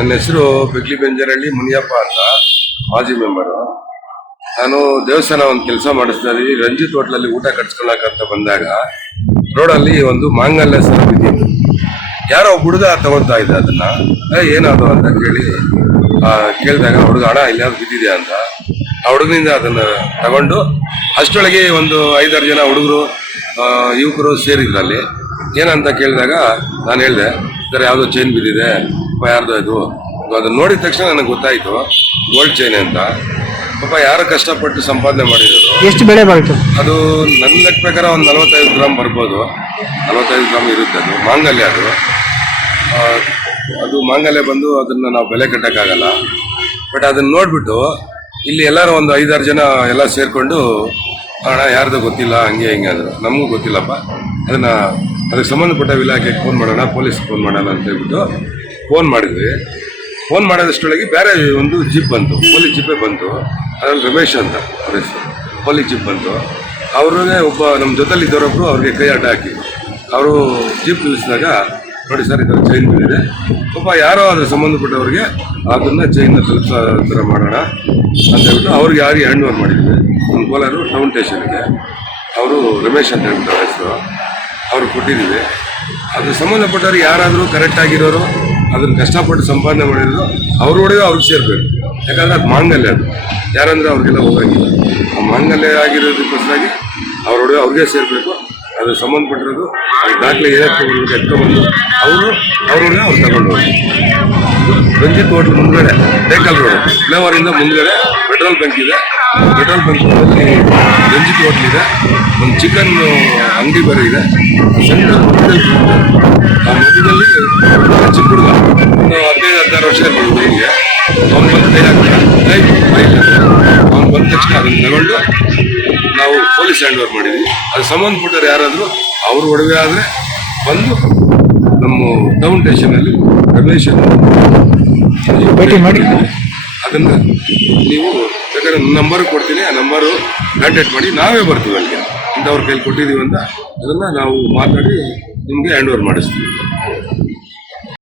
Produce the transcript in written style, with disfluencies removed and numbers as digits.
ನನ್ನ ಹೆಸರು ಬಿಗ್ಲಿ ಬೆಂಜರಹಳ್ಳಿ ಮುನಿಯಪ್ಪ ಅಂತ, ಮಾಜಿ ಮೆಂಬರು. ನಾನು ದೇವಸ್ಥಾನ ಒಂದು ಕೆಲಸ ಮಾಡಿಸ್ತಾ ಇದ್ದೀವಿ. ರಂಜಿತ್ ಹೋಟ್ಲಲ್ಲಿ ಊಟ ಕಟ್ಸ್ಕೊಳಕಂತ ಬಂದಾಗ ರೋಡಲ್ಲಿ ಒಂದು ಮಾಂಗಲ್ಯ ಸರ ಬಿದ್ದಿತ್ತು. ಯಾರೋ ಹುಡುಗ ತಗೊಳ್ತಾ ಇದ್ದ ಅದನ್ನ. ಏನದು ಅಂತ ಕೇಳಿದಾಗ ಹುಡುಗ ಹಣ ಇಲ್ಲಾದ್ರು ಬಿದ್ದಿದೆ ಅಂತ ಆ ಹುಡುಗನಿಂದ ಅದನ್ನ ತಗೊಂಡು ಅಷ್ಟೊಳಗೆ ಒಂದು 5-6 ಜನ ಹುಡುಗರು ಯುವಕರು ಸೇರಿದ್ರಲ್ಲಿ. ಏನಂತ ಕೇಳಿದಾಗ ನಾನು ಹೇಳಿದೆ, ಸರ್ ಯಾವುದೋ ಚೈನ್ ಬಿದ್ದಿದೆ, ಯಾರ್ದೋ ಇದು. ಅದನ್ನ ನೋಡಿದ ತಕ್ಷಣ ನನಗೆ ಗೊತ್ತಾಯ್ತು ಗೋಲ್ಡ್ ಚೈನ್ ಅಂತ. ಪಾಪ ಯಾರು ಕಷ್ಟಪಟ್ಟು ಸಂಪಾದನೆ ಮಾಡಿರೋದು. ಎಷ್ಟು ಬೆಳೆ ಬಾಳ್ತು? ಅದು ನನ್ನ ಲೆಕ್ಕ ಪ್ರಕಾರ ಒಂದು 45 ಗ್ರಾಮ್ ಬರ್ಬೋದು, 45 ಗ್ರಾಮ್ ಇರುತ್ತೆ. ಅದು ಮಾಂಗಲ್ಯ. ಅದು ಮಾಂಗಲ್ಯ ಬಂದು ಅದನ್ನ ನಾವು ಬೆಲೆ ಕಟ್ಟಕ್ಕಾಗಲ್ಲ. ಬಟ್ ಅದನ್ನ ನೋಡ್ಬಿಟ್ಟು ಇಲ್ಲಿ ಎಲ್ಲರೂ ಒಂದು 5-6 ಜನ ಎಲ್ಲ ಸೇರ್ಕೊಂಡು ಹಣ ಯಾರ್ದು ಗೊತ್ತಿಲ್ಲ ಹಂಗೆ ಹಿಂಗೆ ಅಂದರು. ನಮಗೂ ಗೊತ್ತಿಲ್ಲಪ್ಪ, ಅದಕ್ಕೆ ಸಂಬಂಧಪಟ್ಟ ಇಲಾಖೆಗೆ ಫೋನ್ ಮಾಡೋಣ, ಪೊಲೀಸ್ಗೆ ಫೋನ್ ಮಾಡೋಣ ಅಂತ ಹೇಳ್ಬಿಟ್ಟು ಫೋನ್ ಮಾಡಿದ್ವಿ. ಫೋನ್ ಮಾಡೋದಷ್ಟೊಳಗೆ ಬೇರೆ ಒಂದು ಜಿಪ್ ಬಂತು, ಪೊಲೀಸ್ ಜಿಪ್ಪೇ ಬಂತು. ಅದರಲ್ಲಿ ರಮೇಶ್ ಅಂತ ಅವ್ರ ಹೆಸರು. ಪೊಲೀಸ್ ಜಿಪ್ ಬಂತು. ಅವ್ರಿಗೆ ಒಬ್ಬ ನಮ್ಮ ಜೊತೆಲಿ ಇದ್ದವರೊಬ್ಬರು ಅವ್ರಿಗೆ ಕೈ ಅಡ್ಡ ಹಾಕಿದ್ರು. ಅವರು ಜಿಪ್ ನಿಲ್ಲಿಸಿದಾಗ, ನೋಡಿ ಸರ್ ಇದರ ಚೈನ್ ಬಿದ್ದಿದೆ, ಪಾಪ ಯಾರೋ ಅದ್ರ ಸಂಬಂಧಪಟ್ಟವ್ರಿಗೆ ಅದನ್ನ ಚೈನ್ನ ತಲುಪಿಸೋ ಥರ ಮಾಡೋಣ ಅಂತ ಹೇಳ್ಬಿಟ್ಟು ಅವ್ರಿಗೆ ಯಾರಿಗೆ ಹ್ಯಾಂಡ್ ಓವರ್ ಮಾಡಿದ್ವಿ ನಮ್ಮ ಕೋಲಾರ ಟೌನ್ ಸ್ಟೇಷನ್ಗೆ. ಅವರು ರಮೇಶ್ ಅಂತ ಹೇಳ್ಬಿಟ್ಟು ಅವ್ರ ಹೆಸರು. ಅವ್ರಿಗೆ ಕೊಟ್ಟಿದ್ದೀವಿ. ಅದ್ರ ಸಂಬಂಧಪಟ್ಟವ್ರಿಗೆ ಯಾರಾದರೂ ಕರೆಕ್ಟ್ ಆಗಿರೋರು, ಅದನ್ನ ಕಷ್ಟಪಟ್ಟು ಸಂಪಾದನೆ ಮಾಡಿರೋದು ಅವ್ರ ಒಳಗೆ ಅವ್ರಿಗೆ ಸೇರ್ಬೇಕು. ಯಾಕಂದ್ರೆ ಅದು ಮಾಂಗಲ್ಯ. ಅದು ಯಾರಂದ್ರೆ ಅವ್ರಿಗೆಲ್ಲ ಹೋಗಾಗಿಲ್ಲ. ಆ ಮಾಂಗಲ್ಯ ಆಗಿರೋದಕ್ಕೋಸ್ಕರಾಗಿ ಅವ್ರೊಳಗೆ ಅವ್ರಿಗೆ ಸೇರ್ಬೇಕು. ಅದ್ರ ಸಂಬಂಧಪಟ್ಟಿರೋದು ದಾಖಲೆ ಏನಾದ್ರು ತಗೊಳ್ಬೇಕು, ಎತ್ಕೊಂಡ್ಬಂದು ಅವ್ರೊಳಗೆ ಅವ್ರು ತಗೊಂಡು ಹೋಗಿ. ರಂಜಿತ್ ಹೋಟ್ಲ್ ಮುಂದ್ಗಡೆ ಟೇಕಲ್ ರೋಡ್ ಫ್ಲೇವರಿಂದ ಮುಂದ್ಗಡೆ ಪೆಟ್ರೋಲ್ ಬಂಕ್ ಇದೆ. ಪೆಟ್ರೋಲ್ ಬಂಕ್ ರಂಜಿತ್ ಹೋಟ್ಲ್ ಇದೆ. ಒಂದು ಚಿಕನ್ ಅಂಗಡಿ ಬೇರೆ ಇದೆ. ಸೆಂಟರ್ ಆ ಮಧ್ಯದಲ್ಲಿ ಚಿಕ್ಕ ಹುಡುಗ, ಒಂದು 15-16 ವರ್ಷ ಇರ್ಬೋದು ಹಿಂಗೆ. ಅವ್ನು ಬಂದು ಕೈ ಹಾಕ್ತಾರೆ, ಅವ್ನು ಬಂದ ತಕ್ಷಣ ಅದನ್ನು ತಗೊಂಡು ನಾವು ಪೊಲೀಸ್ ಹ್ಯಾಂಡ್ ಓವರ್ ಮಾಡಿದ್ವಿ. ಅದು ಸಂಬಂಧಪಟ್ಟವ್ರು ಯಾರಾದರೂ ಅವ್ರ ಒಡವೆ ಆದರೆ ಬಂದು ನಮ್ಮ ಟೌನ್ ಸ್ಟೇಷನಲ್ಲಿ ರಮೇಶ್ ಭೇಟಿ ಮಾಡಿ ಅದನ್ನು ನೀವು ಬೇಕಾದ್ರೆ ನಂಬರ್ ಕೊಡ್ತೀನಿ, ಆ ನಂಬರು ಕಾಂಟ್ಯಾಕ್ಟ್ ಮಾಡಿ ನಾವೇ ಬರ್ತೀವಿ ಅಲ್ಲಿಗೆ. ಇಂಥವ್ರ ಕೈಲಿ ಕೊಟ್ಟಿದ್ದೀವಿ ಅಂತ ಅದನ್ನು ನಾವು ಮಾತಾಡಿ ನಿಮಗೆ ಹ್ಯಾಂಡ್ ಓವರ್ ಮಾಡಿಸ್ತೀವಿ.